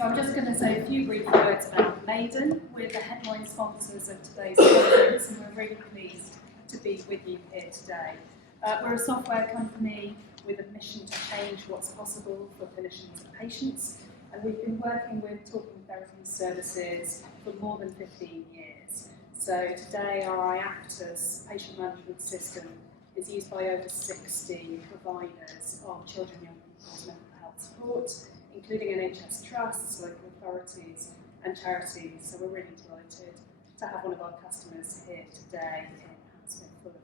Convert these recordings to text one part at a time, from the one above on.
So I'm just going to say a few brief words about Maiden. We're the headline sponsors of today's conference, and we're really pleased to be with you here today. We're a software company with a mission to change what's possible for clinicians and patients, and we've been working with talking therapy services for more than 15 years. So today our iaptus patient management system is used by over 60 providers of children and young people's mental health support, including NHS trusts, local authorities and charities. So we're really delighted to have one of our customers here today in Hammersmith, Fulham,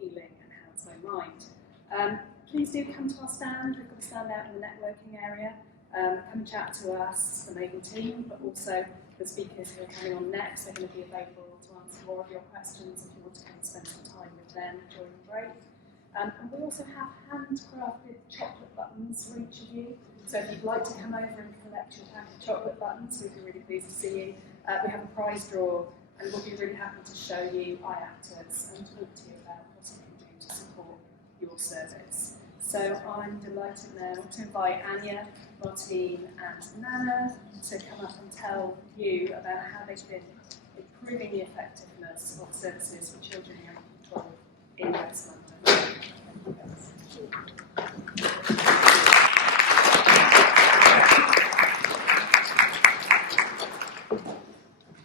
Ealing and Hounslow Mind. Please do come to our stand. We've got a stand out in the networking area. Come and chat to us, the Maiden team, but also the speakers who are coming on next. They're going to be available to answer more of your questions if you want to come and spend some time with them during the break. And we also have handcrafted chocolate buttons for each of you. So if you'd like to come over and collect your pack of chocolate buttons, we'd be really pleased to see you. We have a prize draw, and we'll be really happy to show you iaptus and talk to you about what you can do to support your service. So I'm delighted now to invite Anya, Martine and Nana to come up and tell you about how they've been improving the effectiveness of services for children and young people in West London.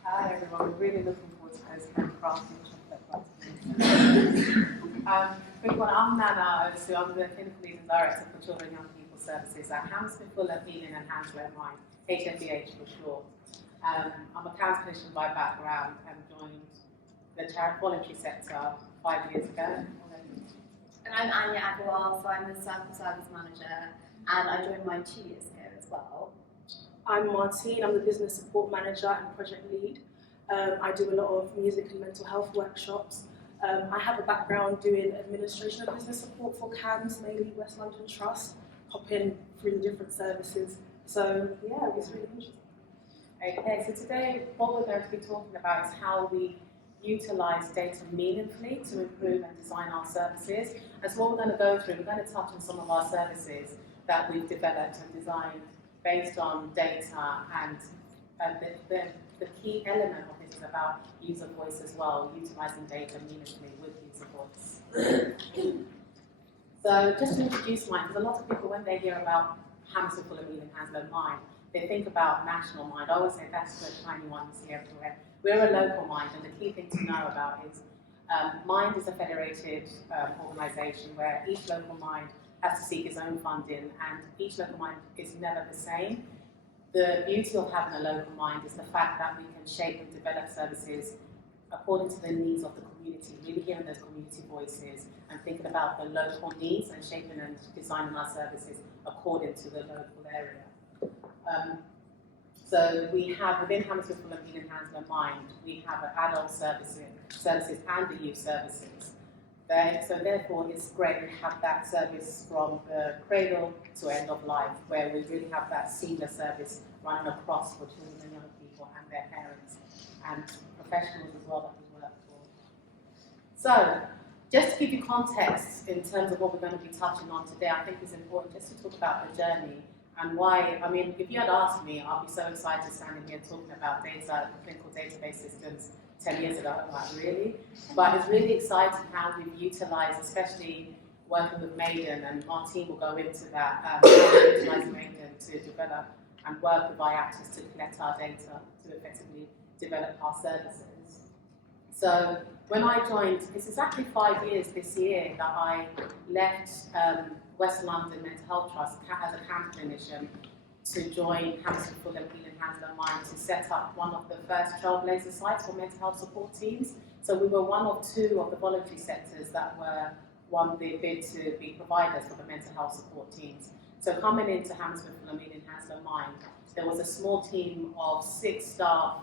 Hi everyone, we're really looking forward to those handcrafted chocolate buttons. Everyone, I'm Nana Owusu. I'm the Clinical Lead and Director for Children and Young People Services at Hammersmith, Fulham, Ealing and Hounslow Mind, HFEH for short. I'm a counsel clinician by background and joined the voluntary sector 5 years ago. And I'm Anya Aggarwal, so I'm the Circle Service Manager, and I joined mine 2 years ago as well. I'm Martine, I'm the Business Support Manager and Project Lead. I do a lot of music and mental health workshops. I have a background doing administration and business support for CAMS, mainly West London Trust, hopping through the different services. So yeah, it was really interesting. Okay, so today what we're going to be talking about is how we utilise data meaningfully to improve and design our services. And so what we're going to go through, we're going to touch on some of our services that we've developed and designed based on data, and the key element of this is about user voice as well, utilising data meaningfully with user voice. So just to introduce mine, because a lot of people, when they hear about Hammersmith, Fulham, Ealing, Hounslow Mind, they think about national mind. I always say that's the shiny one you see everywhere. We're a local mind, and the key thing to know about is Mind is a federated organisation where each local mind has to seek its own funding, and each local mind is never the same. The beauty of having a local mind is the fact that we can shape and develop services according to the needs of the community, really hearing those community voices and thinking about the local needs and shaping and designing our services according to the local area. So we have, within Hammersmith, Fulham, Ealing and Hounslow Mind, we have adult services and the youth services. So therefore it's great to have that service from the cradle to end of life, where we really have that seamless service running across for children and young people and their parents and professionals as well that we work for. So just to give you context in terms of what we're going to be touching on today, I think it's important just to talk about the journey and why. I mean, if you had asked me, I'd be so excited standing here talking about data, clinical database systems 10 years ago. I'm like, really? But it's really exciting how we've utilised, especially working with Maiden, and Martine will go into that, how we utilise Maiden to develop and work with iaptus to collect our data to effectively develop our services. So when I joined, it's exactly 5 years this year that I left West London Mental Health Trust as a camp clinician to join Hammersmith, Fulham, Ealing and Hounslow Mind to set up one of the first trailblazer sites for mental health support teams. So we were one of 2 of the voluntary sectors that won the bid to be providers for the mental health support teams. So coming into Hammersmith, Fulham, Ealing and Hounslow Mind, there was a small team of 6 staff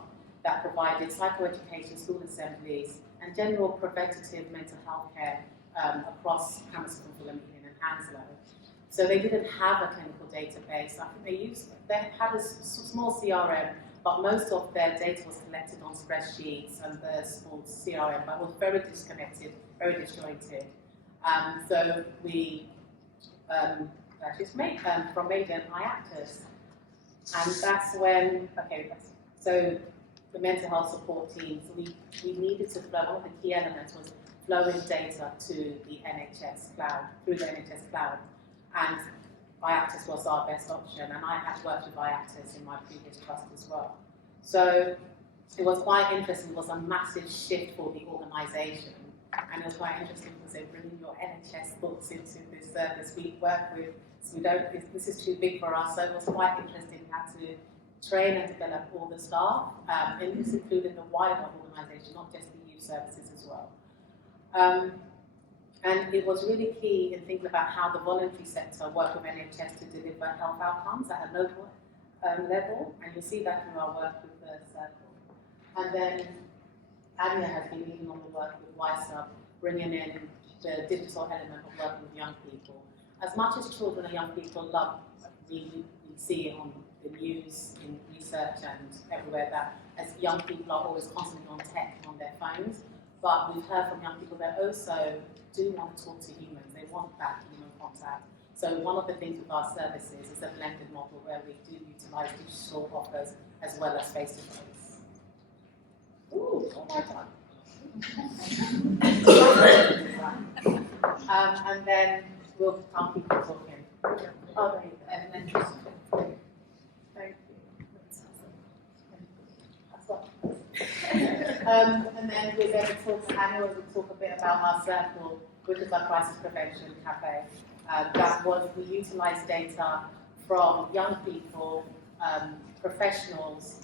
that provided psychoeducation, school assemblies, and general preventative mental health care across Hammersmith, Fulham, Ealing and Hounslow. So they didn't have a clinical database. I think they had a small CRM, but most of their data was collected on spreadsheets and the small CRM, but was very disconnected, very disjointed. So we just made from Maiden iaptus. And that's when, so the mental health support teams, we needed to flow, one of the key elements was flowing data to the NHS cloud, through the NHS cloud. And iaptus was our best option, and I had worked with iaptus in my previous trust as well. So it was quite interesting. It was a massive shift for the organisation, and it was quite interesting because they're bringing your NHS thoughts into this service we work with. So this is too big for us, so it was quite interesting. We had to train and develop all the staff, and this included the wider organisation, not just the youth services as well. And it was really key in thinking about how the voluntary sector work with NHS to deliver health outcomes at a local level, and you'll see that through our work with the circle. And then Anya has been leading on the work with YSUB, bringing in the digital element of working with young people. As much as children and young people love, we see it on the news, in research and everywhere, that as young people are always constantly on tech, on their phones, but we've heard from young people that also do want to talk to humans, they want that human contact. So one of the things with our services is a blended model where we do utilise digital offers as well as face-to-face. Ooh, all my time. And then we'll have people talking. Oh, there you go. And then thank you. That's what. And then we're going to talk, Anya will talk a bit about our circle, which is our crisis prevention cafe. That was, we utilised data from young people, professionals,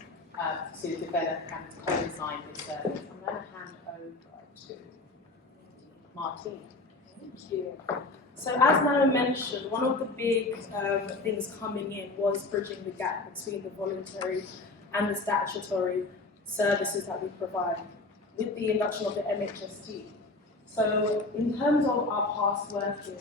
to develop and co-design this service. I'm going to hand over to Martine. Thank you. So as Nana mentioned, one of the big things coming in was bridging the gap between the voluntary and the statutory services that we provide with the induction of the MHST. So in terms of our past working,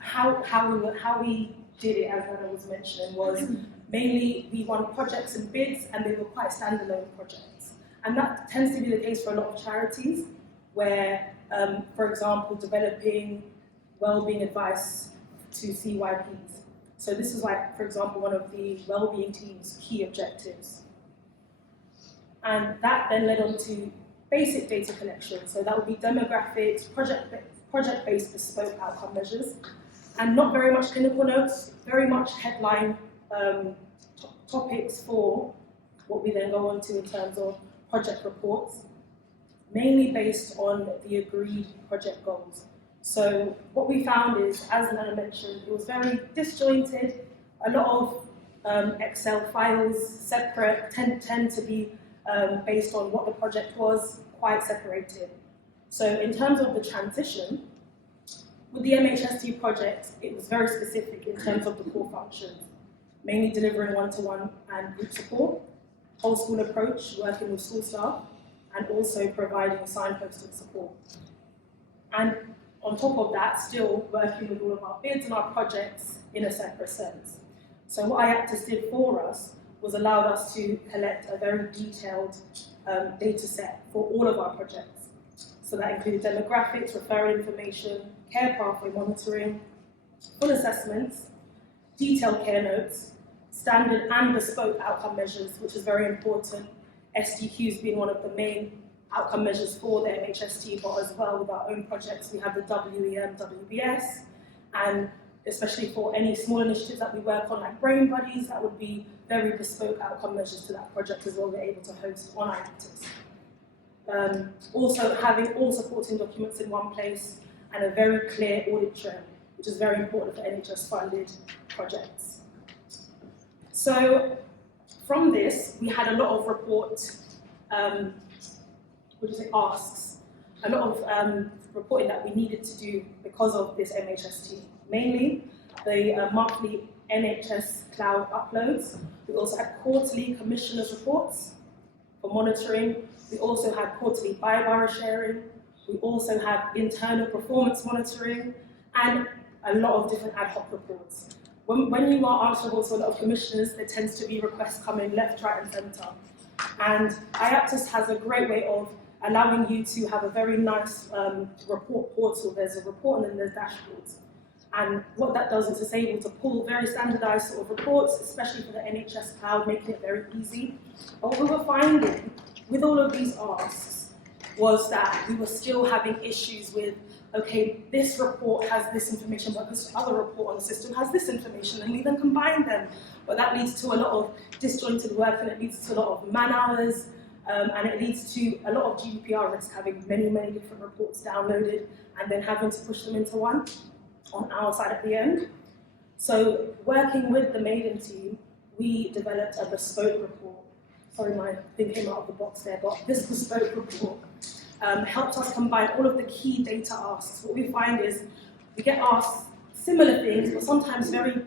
how we did it, as Nana was mentioning, was mainly we won projects and bids, and they were quite standalone projects. And that tends to be the case for a lot of charities, where, for example, developing well-being advice to CYPs. So this is like, for example, one of the well-being team's key objectives. And that then led on to basic data collection. So that would be demographics, project-based bespoke outcome measures, and not very much clinical notes, very much headline topics for what we then go on to in terms of project reports, mainly based on the agreed project goals. So what we found is, as Nana mentioned, it was very disjointed. A lot of Excel files, separate, tend to be based on what the project was, quite separated. So in terms of the transition, with the MHST project, it was very specific in terms of the core functions, mainly delivering one-to-one and group support, whole school approach, working with school staff, and also providing signposted support. And on top of that, still working with all of our bids and our projects in a separate sense. So what iaptus did for us was allowed us to collect a very detailed data set for all of our projects. So that included demographics, referral information, care pathway monitoring, full assessments, detailed care notes, standard and bespoke outcome measures, which is very important, SDQs being one of the main outcome measures for the MHST, but as well with our own projects, we have the WEM, WBS, and especially for any small initiatives that we work on, like Brain Buddies, that would be very bespoke outcome measures to that project as well, we're able to host on iaptus. Also having all supporting documents in one place and a very clear audit trail, which is very important for NHS-funded projects. So from this, we had a lot of asks, a lot of reporting that we needed to do because of this MHST. Mainly, the monthly NHS cloud uploads. We also had quarterly commissioners' reports for monitoring. We also had quarterly biovirus sharing. We also have internal performance monitoring and a lot of different ad hoc reports. When you are answerable to a lot of commissioners, there tends to be requests coming left, right, and centre. And iaptus has a great way of allowing you to have a very nice report portal. There's a report and then there's dashboards. And what that does is it's able to pull very standardized sort of reports, especially for the NHS cloud, making it very easy. But what we were finding with all of these asks was that we were still having issues with, okay, this report has this information, but this other report on the system has this information, and we then combine them. But that leads to a lot of disjointed work, and it leads to a lot of man hours, and it leads to a lot of GDPR risk, having many, many different reports downloaded and then having to push them into one on our side at the end. So working with the Maiden team, we developed a bespoke report. Sorry, my thing came out of the box there, but this bespoke report helps us combine all of the key data asks. What we find is we get asked similar things, but sometimes very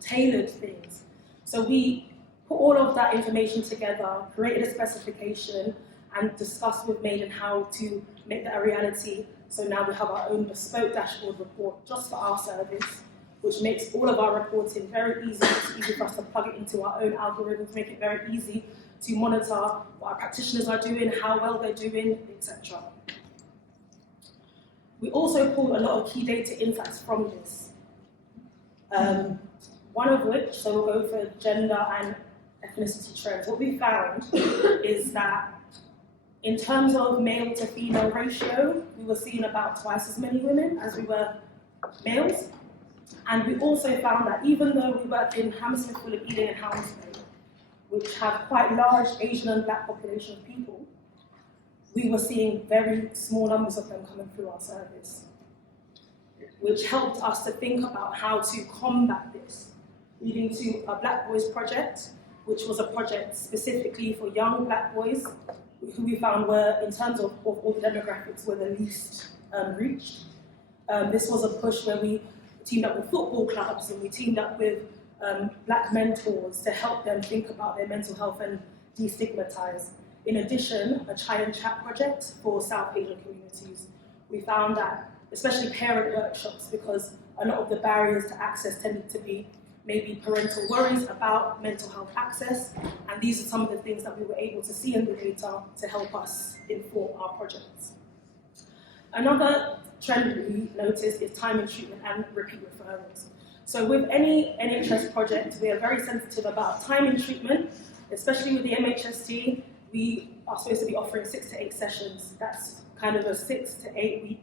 tailored things. So we put all of that information together, created a specification, and discussed with Maiden how to make that a reality. So now we have our own bespoke dashboard report just for our service, which makes all of our reporting very easy. It's easy for us to plug it into our own algorithms, make it very easy to monitor what our practitioners are doing, how well they're doing, etc. We also pulled a lot of key data insights from this. One of which, so we'll go for gender and ethnicity trends. What we found is that in terms of male to female ratio, we were seeing about twice as many women as we were males. And we also found that even though we work in Hammersmith, Fulham, Ealing and Hounslow, which have quite large Asian and Black population of people, we were seeing very small numbers of them coming through our service, which helped us to think about how to combat this, leading to a Black Boys project, which was a project specifically for young Black boys, who we found were, in terms of all the demographics, were the least reached. This was a push where we teamed up with football clubs and we teamed up with Black mentors to help them think about their mental health and destigmatize. In addition, a Chai and Chat project for South Asian communities. We found that, especially parent workshops, because a lot of the barriers to access tended to be maybe parental worries about mental health access, and these are some of the things that we were able to see in the data to help us inform our projects. Another trend we noticed is time and treatment and repeat referrals. So with any NHS project, we are very sensitive about time and treatment, especially with the MHST. We are supposed to be offering 6 to 8 sessions. That's kind of a 6 to 8 week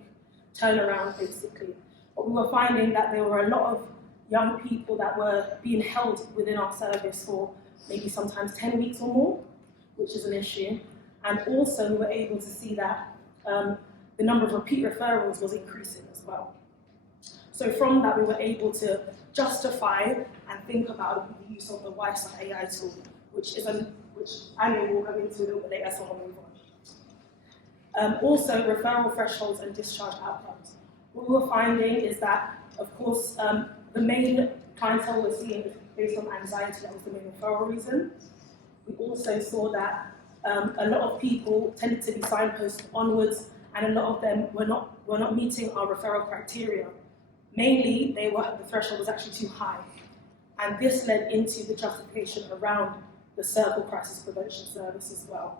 turnaround, basically. But we were finding that there were a lot of young people that were being held within our service for maybe sometimes 10 weeks or more, which is an issue. And also we were able to see that the number of repeat referrals was increasing as well. So from that we were able to justify and think about the use of the WISA AI tool, which Anya will go into a little bit later, so I'll move on. Also referral thresholds and discharge outcomes. What we were finding is that, of course, the main clientele we're seeing is based on anxiety. That was the main referral reason. We also saw that a lot of people tended to be signposted onwards, and a lot of them were not meeting our referral criteria. Mainly, the threshold was actually too high, and this led into the justification around the Circle Crisis Prevention Service as well,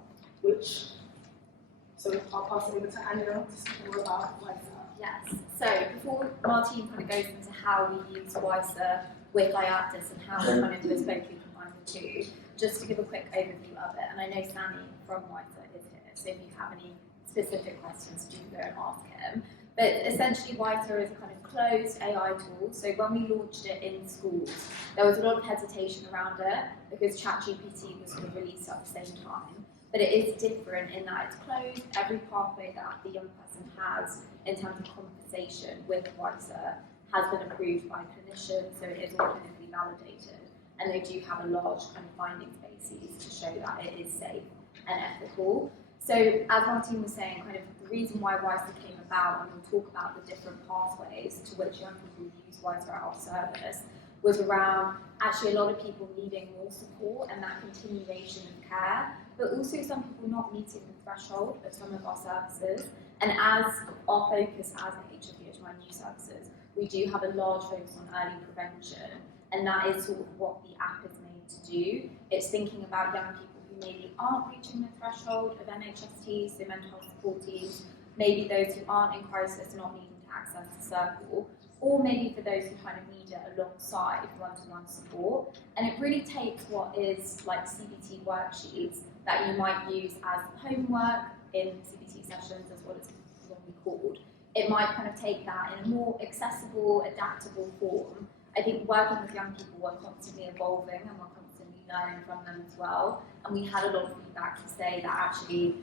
so I'll pass it over to Anya to speak more about WISA. Yes, so before Martine kind of goes into how we use WISA with iaptus and how we kind of bespokely combine the two, just to give a quick overview of it, and I know Sammy from WISA is here, so if you have any specific questions, do go and ask him. But essentially WISA is a kind of closed AI tool, so when we launched it in schools, there was a lot of hesitation around it because ChatGPT was sort of released at the same time. But it is different in that it's closed. Every pathway that the young person has in terms of conversation with WISA has been approved by clinicians, so it is all clinically validated. And they do have a large kind of findings bases to show that it is safe and ethical. So as Martine was saying, kind of the reason why WISA came about, and we'll talk about the different pathways to which young people use WISA at our service, was around actually a lot of people needing more support and that continuation of care, but also some people not meeting the threshold of some of our services. And as our focus as a HFEH, my new services, we do have a large focus on early prevention, and that is sort of what the app is made to do. It's thinking about young people who maybe aren't reaching the threshold of NHST, so mental health support teams, maybe those who aren't in crisis not needing to access the Circle, or maybe for those who kind of need it alongside one-to-one support. And it really takes what is like CBT worksheets that you might use as homework in CBT sessions, as what it's normally called. It might kind of take that in a more accessible, adaptable form. I think working with young people, we're constantly evolving and we're constantly learning from them as well. And we had a lot of feedback to say that actually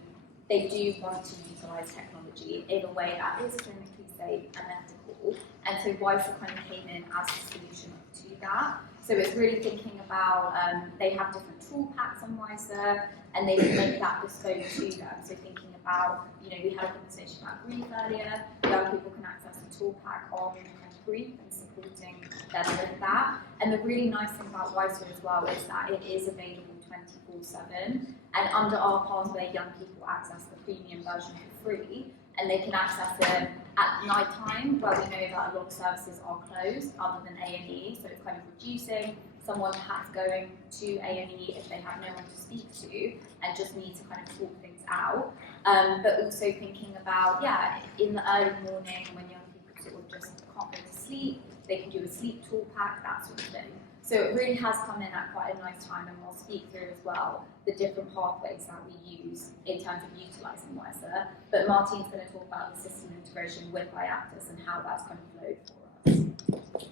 they do want to utilise technology in a way that is clinically safe and ethical. And so WISER kind of came in as a solution to that. So it's really thinking about, they have different tool packs on WISER and they can make that bespoke to them. So thinking about, you know, we had a conversation about grief earlier, young people can access a tool pack on grief and supporting them with that. And the really nice thing about WISER as well is that it is available 24/7, and under our pathway young people access the premium version for free, and they can access it at night time where we know that a lot of services are closed other than A&E, so it's kind of reducing someone perhaps going to A&E if they have no one to speak to and just need to kind of talk things out, but also thinking about, yeah, in the early morning when young people sort of just can't go to sleep, they can do a sleep tool pack, that sort of thing. So it really has come in at quite a nice time, and we'll speak through as well the different pathways that we use in terms of utilising WISER. But Martine's going to talk about the system integration with iaptus and how that's kind of flowed for us.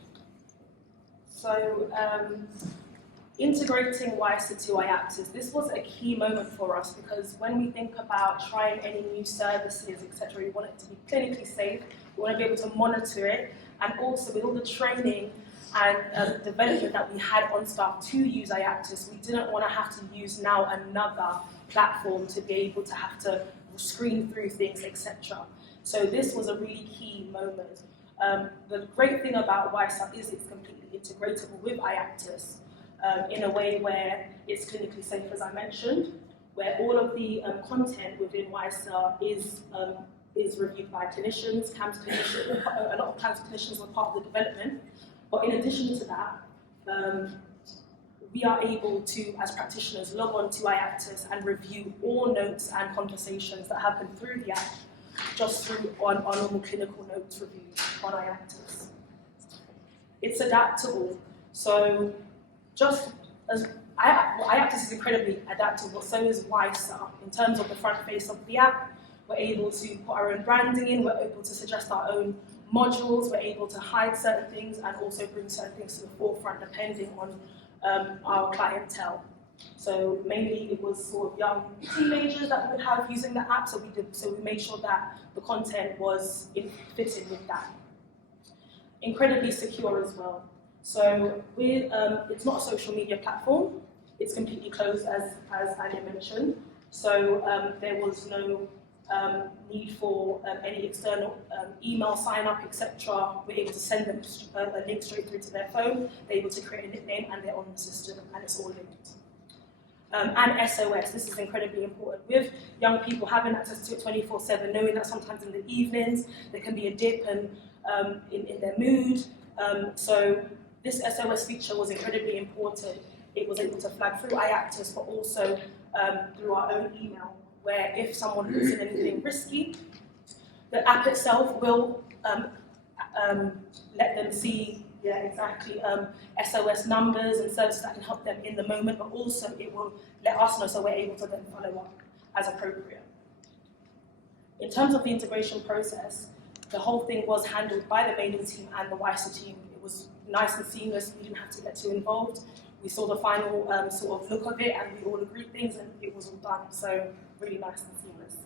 So integrating WISER to iaptus, this was a key moment for us because when we think about trying any new services, etc., we want it to be clinically safe, we want to be able to monitor it, and also with all the training and development that we had on staff to use iaptus, we didn't want to have to use now another platform to be able to have to screen through things, etc. So this was a really key moment. The great thing about WISER is it's completely integratable with iaptus in a way where it's clinically safe, as I mentioned, where all of the content within WISER is reviewed by clinicians, CAMS clinicians, a lot of CAMS clinicians were part of the development. But in addition to that, we are able to, as practitioners, log on to iaptus and review all notes and conversations that happen through the app, just through our normal clinical notes review on iaptus. It's adaptable, so just as iaptus is incredibly adaptable, so is WISER. In terms of the front face of the app, we're able to put our own branding in, we're able to suggest our own modules, we're able to hide certain things and also bring certain things to the forefront depending on our clientele. So mainly it was sort of young teenagers that we would have using the app, so we made sure that the content was fitting with that. Incredibly secure as well. So it's not a social media platform, it's completely closed as Anya mentioned. So there was no need for any external email sign up, etc. We're able to send them a link straight through to their phone. They're able to create a nickname and they're on the system and it's all linked. And SOS, this is incredibly important. With young people having access to it 24/7, knowing that sometimes in the evenings there can be a dip and in their mood. So this SOS feature was incredibly important. It was able to flag through iaptus, but also through our own email, where if someone puts in anything risky, the app itself will let them see, SOS numbers and services that can help them in the moment, but also it will let us know so we're able to then follow up as appropriate. In terms of the integration process, the whole thing was handled by the mailing team and the WISER team. It was nice and seamless, we didn't have to get too involved. We saw the final sort of look of it and we all agreed things and it was all done, so really nice and seamless.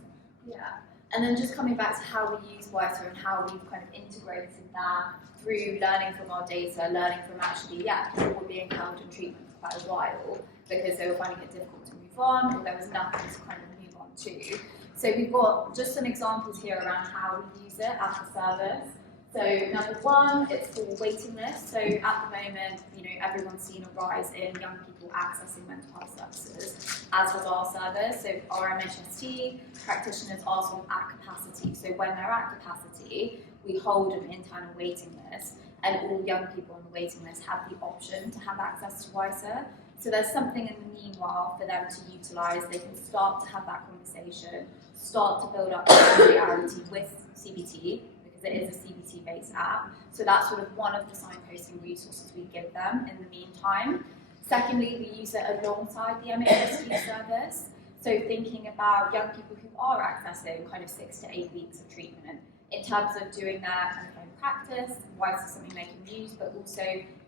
Yeah, and then just coming back to how we use WISER and how we've kind of integrated that through learning from our data, learning from actually, people were being held in treatment for quite a while because they were finding it difficult to move on or there was nothing to kind of move on to. So we've got just some examples here around how we use it as a service. So number one, it's for waiting lists. So at the moment, everyone's seen a rise in young people accessing mental health services, as was our service. So our MHST practitioners are sort of at capacity. So when they're at capacity, we hold an internal waiting list, and all young people on the waiting list have the option to have access to WISER. So there's something in the meanwhile for them to utilise. They can start to have that conversation, start to build up familiarity with CBT, because it is a CBT-based app. So that's sort of one of the signposting resources we give them in the meantime. Secondly, we use it alongside the MHST service. So thinking about young people who are accessing kind of 6 to 8 weeks of treatment in terms of doing their kind of own practice, why is this something they can use, but also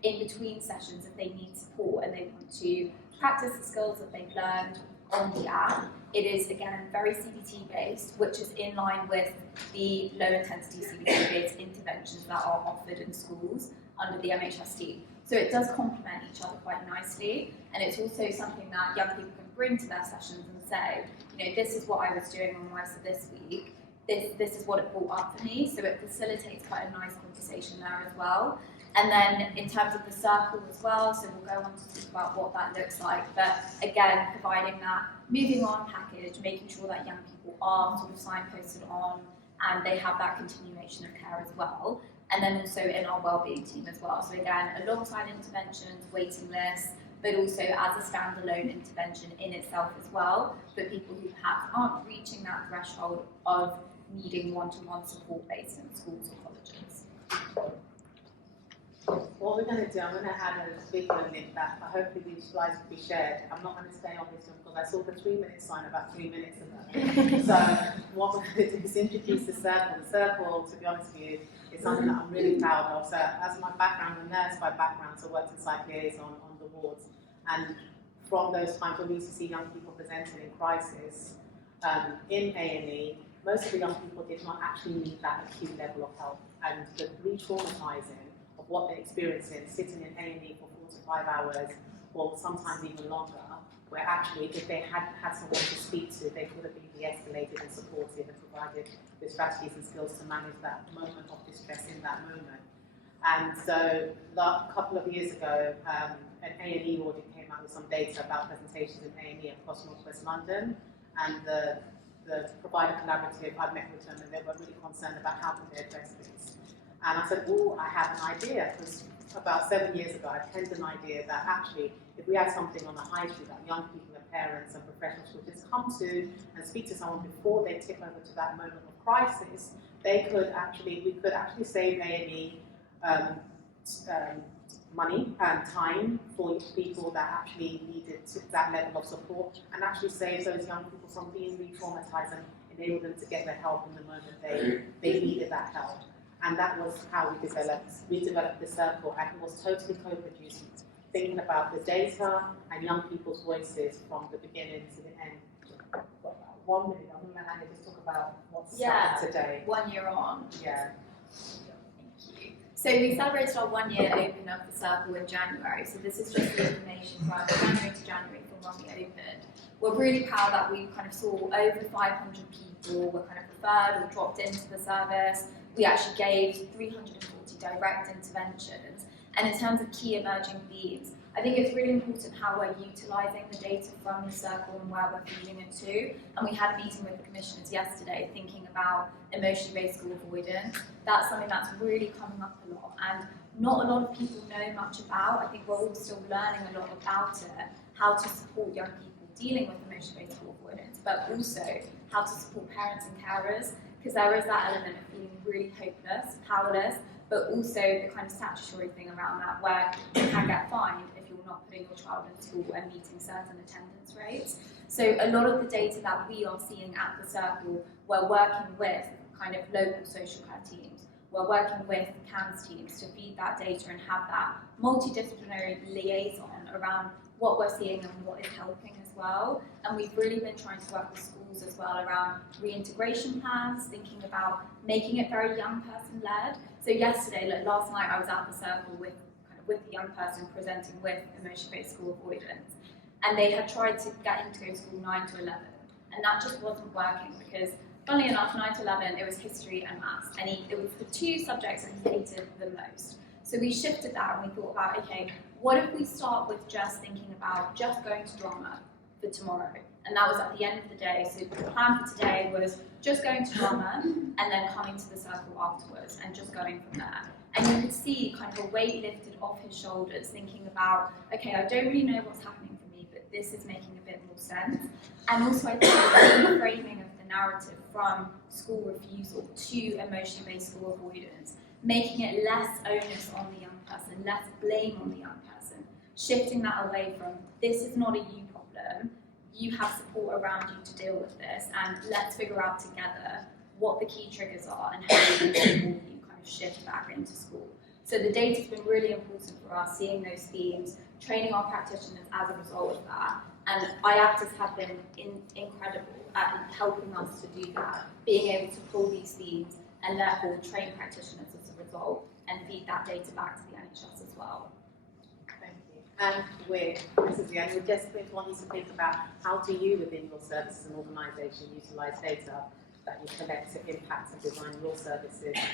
in between sessions if they need support and they want to practice the skills that they've learned on the app. It is, again, very CBT based, which is in line with the low intensity CBT based interventions that are offered in schools under the MHST. So it does complement each other quite nicely, and it's also something that young people can bring to their sessions and say, you know, this is what I was doing on WISA this week, this is what it brought up for me, so it facilitates quite a nice conversation there as well. And then in terms of the circle as well, so we'll go on to talk about what that looks like, but again, providing that moving on package, making sure that young people are sort of signposted on and they have that continuation of care as well. And then also in our wellbeing team as well. So again, alongside interventions, waiting lists, but also as a standalone intervention in itself as well, for people who perhaps aren't reaching that threshold of needing one-to-one support based in schools or colleges. What we're going to do, I'm going to add a video link that hopefully these slides will be shared. I'm not going to stay on this one because I saw the 3-minute sign about 3 minutes ago. So what we're going to do is introduce the circle. The circle, to be honest with you, is something that I'm really proud of. So as my background, I'm a nurse by background, so I worked in psych liaison on the wards. And from those times when we used to see young people presenting in crisis in A&E, most of the young people did not actually need that acute level of help. And the re-traumatizing of what they're experiencing, sitting in A&E for 4 to 5 hours, or sometimes even longer, where actually if they had someone to speak to, they could have been de-escalated and supported and provided the strategies and skills to manage that moment of distress in that moment. And so a couple of years ago, an A&E audit came out with some data about presentations in A&E across North West London, and the provider collaborative, I met with them and they were really concerned about how they address this. And I said, oh, I have an idea, because about 7 years ago I penned an idea that actually if we had something on the high street that young people and parents and professionals would just come to and speak to someone before they tip over to that moment of crisis, we could actually save A&E money and time for people that actually needed that level of support, and actually save those young people from being re-traumatized and enable them to get the help in the moment they needed that help. And that was how we developed the circle, and it was totally co-produced, thinking about the data and young people's voices from the beginning to the end. About 1 minute, I'm going to let Anya just talk about what's happened today. 1 year on. Yeah. Thank you. So we celebrated our 1 year opening of the circle in January. So this is just the information from January to January from when we opened. We're really proud that we kind of saw over 500 people were kind of referred or dropped into the service. We actually gave 340 direct interventions. And in terms of key emerging themes, I think it's really important how we're utilising the data from the circle and where we're feeding it to. And we had a meeting with the commissioners yesterday thinking about emotionally based school avoidance. That's something that's really coming up a lot and not a lot of people know much about. I think we're all still learning a lot about it, how to support young people dealing with emotionally based school avoidance, but also how to support parents and carers, because there is that element of feeling really hopeless, powerless, but also the kind of statutory thing around that where you can get fined if you're not putting your child in school and meeting certain attendance rates. So a lot of the data that we are seeing at the circle, we're working with kind of local social care teams, we're working with CAMS teams to feed that data and have that multidisciplinary liaison around what we're seeing and what is helping as well. And we've really been trying to work with schools as well around reintegration plans, thinking about making it very young person led. So yesterday, like last night, I was at the circle with the young person presenting with emotion-based school avoidance, and they had tried to get him to go to school 9 to 11, and that just wasn't working because, funnily enough, 9 to 11 it was history and maths, and it was the 2 subjects that he hated the most. So we shifted that and we thought about, okay, what if we start with just thinking about just going to drama for tomorrow? And that was at the end of the day. So the plan for today was just going to drama and then coming to the circle afterwards and just going from there. And you could see kind of a weight lifted off his shoulders, thinking about, okay, I don't really know what's happening for me, but this is making a bit more sense. And also I think the reframing of the narrative from school refusal to emotion-based school avoidance, making it less onus on the young person, less blame on the young person, shifting that away from this is not a you problem, you have support around you to deal with this, and let's figure out together what the key triggers are and how we can support you kind of shift back into school. So the data's been really important for us, seeing those themes, training our practitioners as a result of that, and iaptus have been incredible at helping us to do that, being able to pull these themes and therefore train practitioners as a result and feed that data back to the NHS as well. Thank you. And this is the end, we're just going to want you to think about how do you within your services and organisation utilise data that you collect to impact and design your services and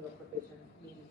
your provision meaningfully.